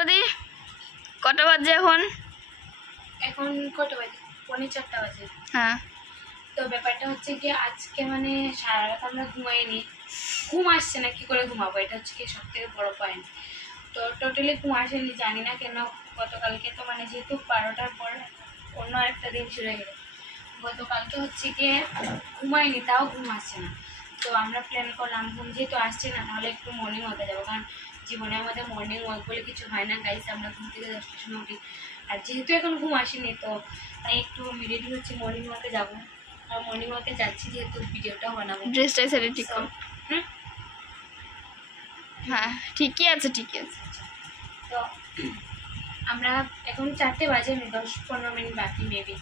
বৃহস্পতি কটা বাজে এখন? এখন কটা বাজে? 3:45 বাজে। হ্যাঁ, তো ব্যাপারটা হচ্ছে কি আজকে মানে সারা রাত আমরা ঘুমাইনি, ঘুম আসছে না, কি করে ঘুমাবো, এটা হচ্ছে কি সব থেকে বড় পয়েন্ট। তো টোটালি ঘুম আসেনি, জানি না কেন। গতকালকে তো মানে যেহেতু 12টার পর অন্য একটা দিন শুরু হয়ে গেল, গতকালকে হচ্ছে গিয়ে ঘুমাইনি, তাও ঘুম আসছে না। তো আমরা প্ল্যান করলাম ঘুম যেহেতু আসছে না, তাহলে একটু মর্নিং ওয়াকে যাবো, কারণ জীবনে আমাদের মর্নিং ওয়াক বলে কিছু হয় না গাইস। আমরা ঘুম থেকে 10টার সময় উঠি, আর যেহেতু এখন ঘুম আসেনি তো তাই একটু রেডি হচ্ছে, মর্নিং ওয়াকে যাবো। আর মর্নিং ওয়াকে যাচ্ছি যেহেতু ভিডিওটা বানাবো। ড্রেসটাই সেটা ঠিক কর। হুম, হ্যাঁ ঠিকই আছে, ঠিকই আছে। তো আমরা এখন 4টে বাজে, 10-15 মিনিট বাকি, মেবি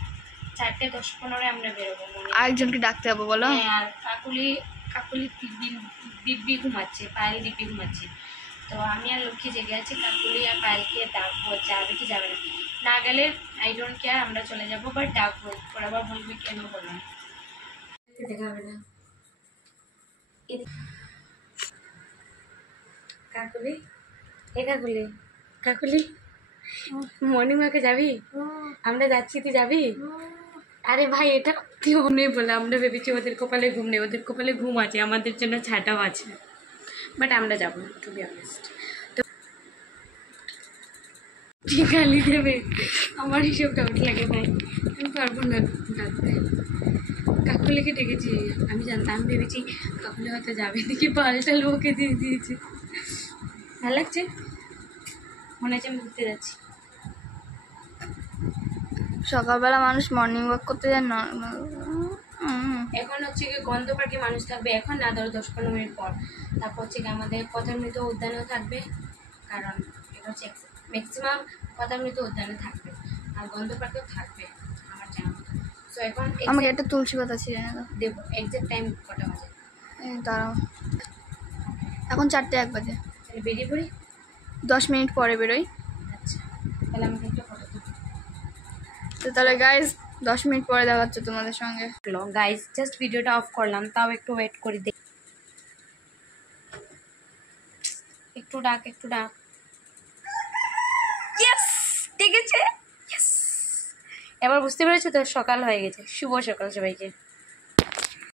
4:10-15 আমরা বেরোবো। আরেকজনকে ডাকতে হবে বলো। হ্যাঁ, আর কাকুলি দিব্যি ঘুমাচ্ছে, পায়েল দিব্যি ঘুমাচ্ছে। তো আমি আর লক্ষ্মী জেগে আছি, কাকুলি আর পায়েলকে ডাকবো, যাবে কি যাবে না, না গেলে আই ডোন্ট কেয়ার, আমরা চলে যাবো, বাট ডাকবো। পরে আবার বলবে কেন বললাম, দেখাবে না। কাকুলি, কাকুলি মর্নিং ওয়াকে যাবি? আমরা যাচ্ছি, তুই যাবি? আরে ভাই, এটা কেউ নেই বলে আমরা ভেবেছি ওদের কপালে ঘুম নেই, ওদের কপালে ঘুম আছে, আমাদের জন্য ছাটাও আছে, বাট আমরা যাবো না, টু বি অনেস্ট। তো গালি দেবে, আমার হিসেব ডাউট লাগে ভাই, আমি পারবো না ডাকতে। কাকুলিকে ডেকেছি, আমি জানতাম, আমি ভেবেছি কাকুলি হয়তো যাবে, দেখি পাল্টা লোকে দিয়ে দিয়েছে। ভালো লাগছে, মনে হচ্ছে আমি ঘুরতে যাচ্ছি। সকালবেলা মানুষ মর্নিং ওয়াক করতে যায় না। এখন হচ্ছে কি গন্ধ পার্কে মানুষ থাকবে এখন না, ধরো 10-15 মিনিট পর। তারপর হচ্ছে কি আমাদের পথের উদ্যানেও থাকবে, কারণ এটা হচ্ছে ম্যাক্সিমাম পথের উদ্যানে থাকবে, আর গন্ধ পার্কেও থাকবে আমার জানা মতো। সো এখন আমাকে একটা তুলসী পাতা ছিঁড়ে এনে দাও। দেবো। এক্সাক্ট টাইম কটা বাজে? দাঁড়াও, এখন 4:01 বাজে। তাহলে বেরিয়ে পড়ি, 10 মিনিট পরে বেরোই। আচ্ছা তাহলে আমাকে একটা ফটো তুলি। তো তাহলে গাইজ 10 মিনিট পরে দেখা হচ্ছে তোমাদের সঙ্গে। গাইজ জাস্ট ভিডিওটা অফ করলাম, তাও একটু ওয়েট করি, দেখ একটু ডাক, একটু ডাক। ইয়েস, ঠিক আছে, ইয়েস। এবার বুঝতে পেরেছো তো, সকাল হয়ে গেছে। শুভ সকাল সবাইকে।